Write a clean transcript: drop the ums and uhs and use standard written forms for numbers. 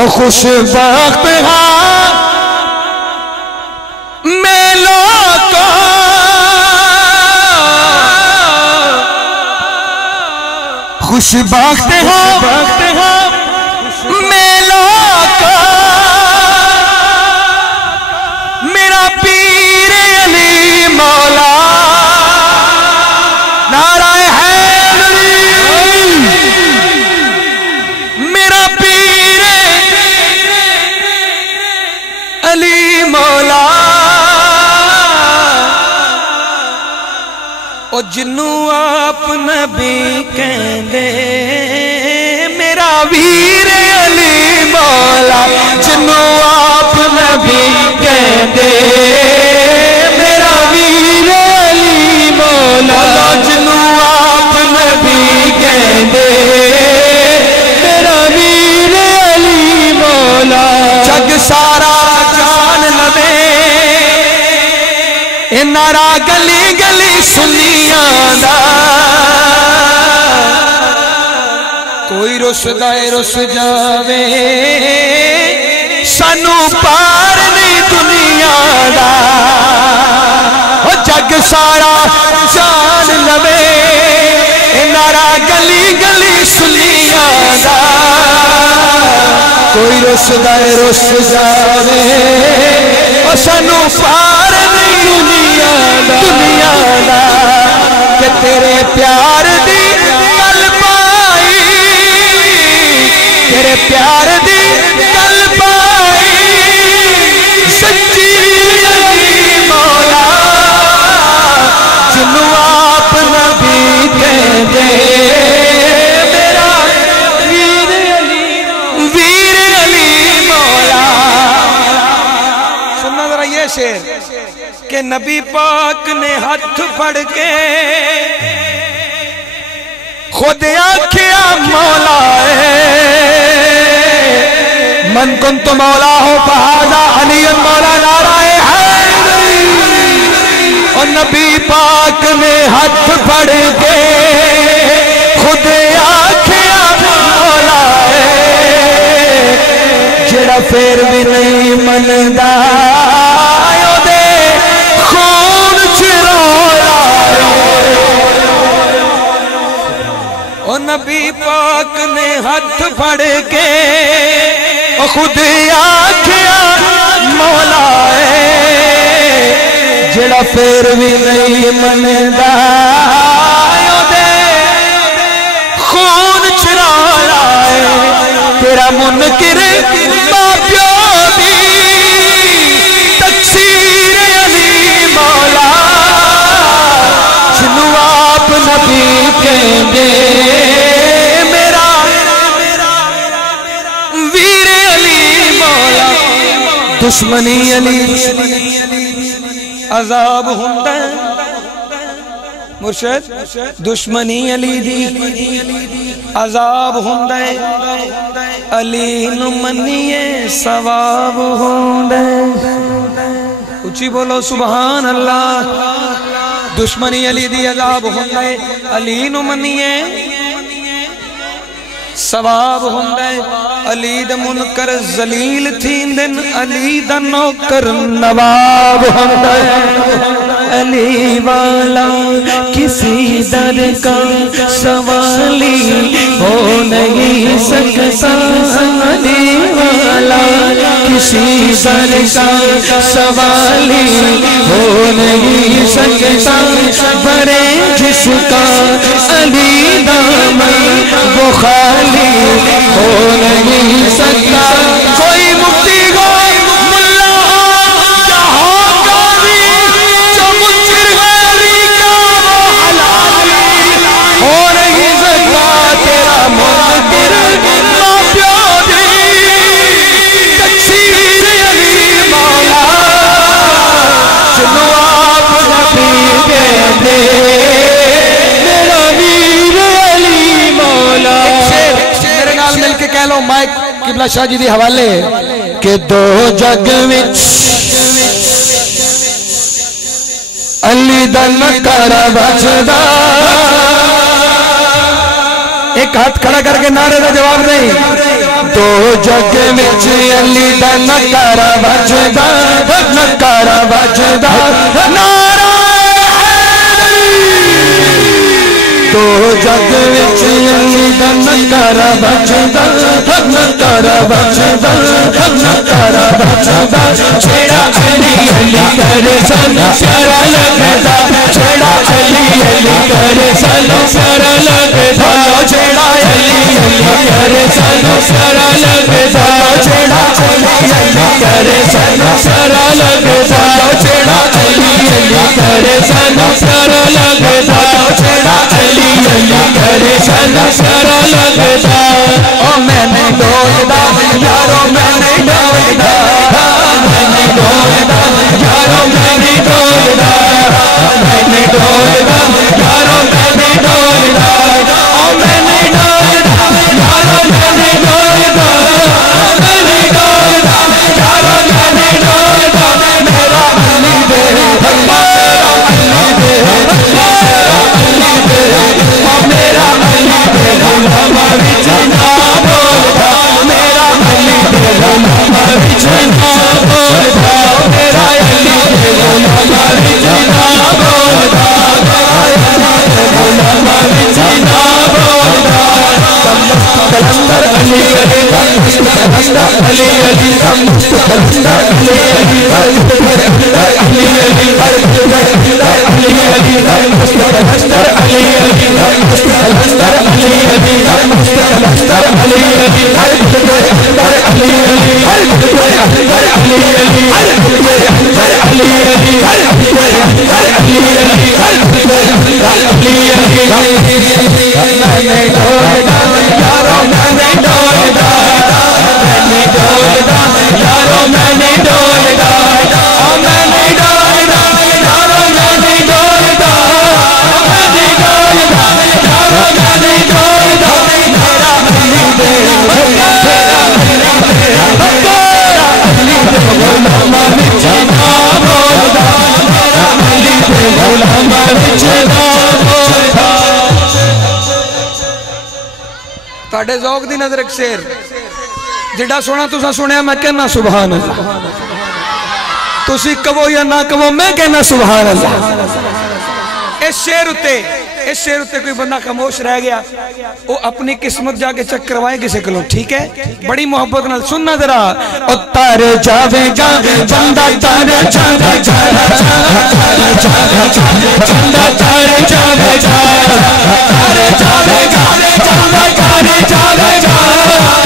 ओ खुशबख्त हाँ मैं लोगों खुशबख्त हाँ मैं लोगों मेरा पीर अली मौला नाराए मेरा पीर अली मौला ओ जिन्नू आप नबी कहंदे मेरा वीर अली मौला जिन्नू आप नबी कहंदे मेरा वीर अली मौला जिन्नू आप नबी कहंदे मेरा वीर अली मौला जग सारा जान लवे ए नारा गली गली सुनिया दा कोई रुसदा रुस जावे सानू पार नहीं दुनिया दा ओ जग सारा जान लवे नारा गली गली सुनिया दा कोई रुसदा रुस जावे ओ सानू पार नहीं दुनिया दा कि तेरे प्यार दी गल पाई तेरे प्यार दी गल पाई सच्ची अली मौला जिन्नू आप नबी कहंदे मेरा वीर अली मौला। सुनना जरा ये शेर कि नबी पाक ने हाथ फड़ के खुद आखिया मौला मन कुन तो मौला हो फहाजा अली मौला नाराए हैदरी और नबी पाक ने हाथ फड़ के खुद आखिया मौला जेड़ा फिर भी नहीं मनदा नबी पाक ने हाथ फड़ के खुद आखिया मौला जेड़ा फिर भी नहीं मनदा खून चुराया तेरा मुनकिर मां प्यो दी तकसीर अली मौला जिन्नू आप नबी कहंदे दुश्मनी अली अजाब हुंदा मुर्शिद दुश्मनी अली दी अजाब हुंदा अली नु मन्निए सवाब हुंदा उची बोलो सुभान अल्लाह। दुश्मनी अली दी अजाब हुंदा अली नु मन्निए सवाब हुंदा अली दा मुनकर जलील थींदन अली दा नौकर नवाब हुंदा अली वाला किसी दर का सवाली हो नहीं सकता अली वाला किसी दर का सवाली हो नहीं सकता बरे जिसका अली दामन वो खाली हो नहीं सकता कोई मुक्ति को मुल्ला हो गावी जो मुंजिर गैरी का वो हलाली हो नहीं सकता तेरा मुनकिर मां प्यो दी तकसीर अली मौला जिन्नू आप नबी कहंदे मेरा वीर अली मौला। मिलके कह लो माइक किबला शाह जी के हवाले के दो जग विच अली दा नकारा बजदा एक हाथ खड़ा करके नारे का जवाब नहीं। दो जग में दा नकारा बजदा नकारा बजदा नारा तो जग विच अली दा नकारा बजदा नकारा बजदा नकारा बजदा छेड़ा अली अली करे सानू प्यारा लगदा छेड़ा अली अली करे सानू प्यारा लगदा छेड़ा अली अली करे सानू प्यारा लगदा छेड़ा अली अली करे सानू प्यारा लगदा छेड़ा अली अली करे सानू प्यारा लगदा छेड़ा अली अली करे सानू प्यारा लगदा ओ मैंने डोलदा यारो मैंने डोलदा मैंने डोलदा यारो मैंने डोलदा मैंने डोलदा यारो मैंने डोलदा ओ मैंने डोलदा यारो मैंने डोलदा मैंने डोलदा यारो मैंने डोलदा मेरा अली दे मेरा अली दे मेरा अली दे गुलामा विच ना बोलदा मेरा अली दे गुलामा विच ना बोलदा मेरा अली दे गुलामा विच ना बोलदा गुलामा विच ना बोलदा कलंदर अली अली कलंदर अली अली कलंदर अली अली कलंदर अली अली कलंदर अली अली कलंदर अली अली कलंदर अली अली कलंदर अली अली कलंदर अली अली ताड़े ज़ौक़ दी नज़र एक शेर जिड़ा सोना तुसा सुनिया मैं कहना सुभान अल्लाह तुसी कहो या ना कहो मैं कहना सुभान अल्लाह। इस शेर उत्ते कोई बंदा खामोश रह गया वो अपनी किस्मत जाके चेक करवाए किसी को ठीक है बड़ी मोहब्बत नाल सुनना जरा ओ तारे जावेगा बंदा तारे जावेगा बंदा तारे जावेगा तारे जावेगा बंदा तारे जावेगा